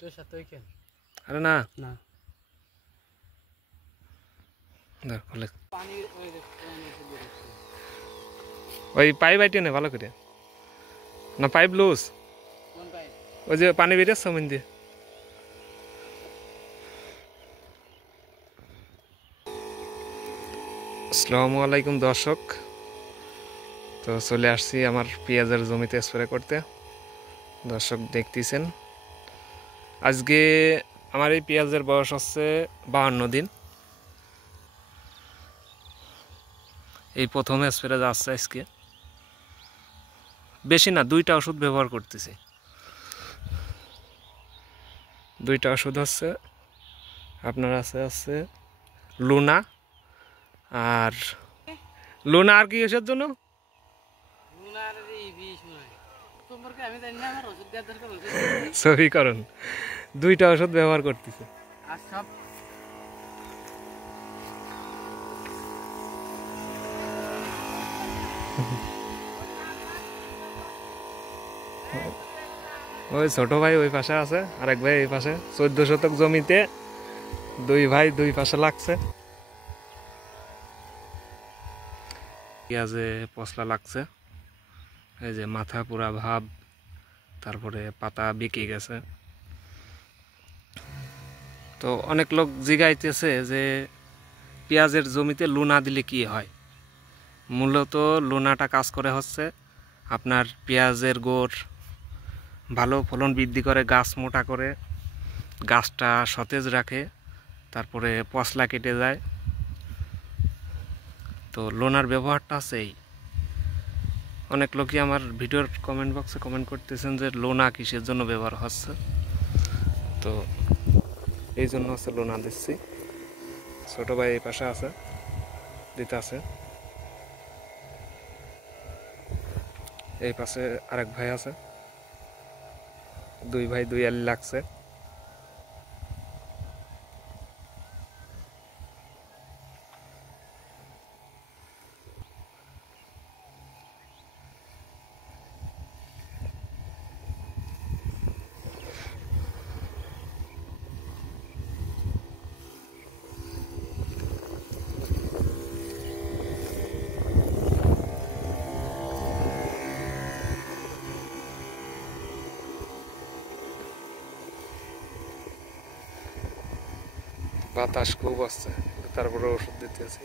তোর সাথে কেন? আরে না না দেখ খোলে পানি ওই পাইপ আইটে নে ভালো করে না পাইপ লুজ কোন পাইপ? ওই যে পানি বেরিয়ে সমিন দিয়ে আসসালামু আলাইকুম দর্শক তো চলে আসছি আমার পেঁয়াজের জমিতে স্প্রে করতে দর্শক দেখতেছেন আজকে আমার এই পেঁয়াজের বয়স হচ্ছে 52 দিন এই প্রথম স্প্রে যাচ্ছে আজকে বেশি না দুইটা ওষুধ ব্যবহার করতেছি দুইটা ওষুধ হচ্ছে আপনার আছে লুনা আর লুনা আর কি ওষুধ জন্য লুনার এই বিষ নয় সম্পর্কে আমি জানি না আমার ওষুধ দেওয়ার দরকার বলতে সবীকরণ দুইটা ওষুধ ব্যবহার করতেছে আর সব ওই ছোট ভাই ওই পাশে আছে আরেক ভাই এই পাশে 14 শতক জমিতে দুই ভাই দুই পাশে লাগছে পেঁয়াজে পশলা লাগছে এই যে মাথা পুরা ভাব তারপরে পাতা বেঁকে গেছে তো অনেক লোক জিগাইতেছে যে পেঁয়াজের জমিতে লুনা দিলে কি হয় মূলত লুনাটা কাজ করে হচ্ছে আপনার পেঁয়াজের গোড় ভালো ফলন বৃদ্ধি করে গাছ মোটা করে গাছটা সতেজ রাখে তারপরে পশলা কেটে যায় তো লোনার ব্যবহারটা আছে এই অনেক লোকই আমার ভিডিওর কমেন্ট বক্সে কমেন্ট করতেছেন যে লোনা কিসের জন্য ব্যবহার হচ্ছে তো এই জন্য হচ্ছে লোনা দিচ্ছি ছোট ভাই এই পাশে আছে দিতে আছে এই পাশে আরেক ভাই আছে দুই ভাই দুই আলি লাগছে বাতাস খুব আসছে তারপরে ওষুধ দিতেছি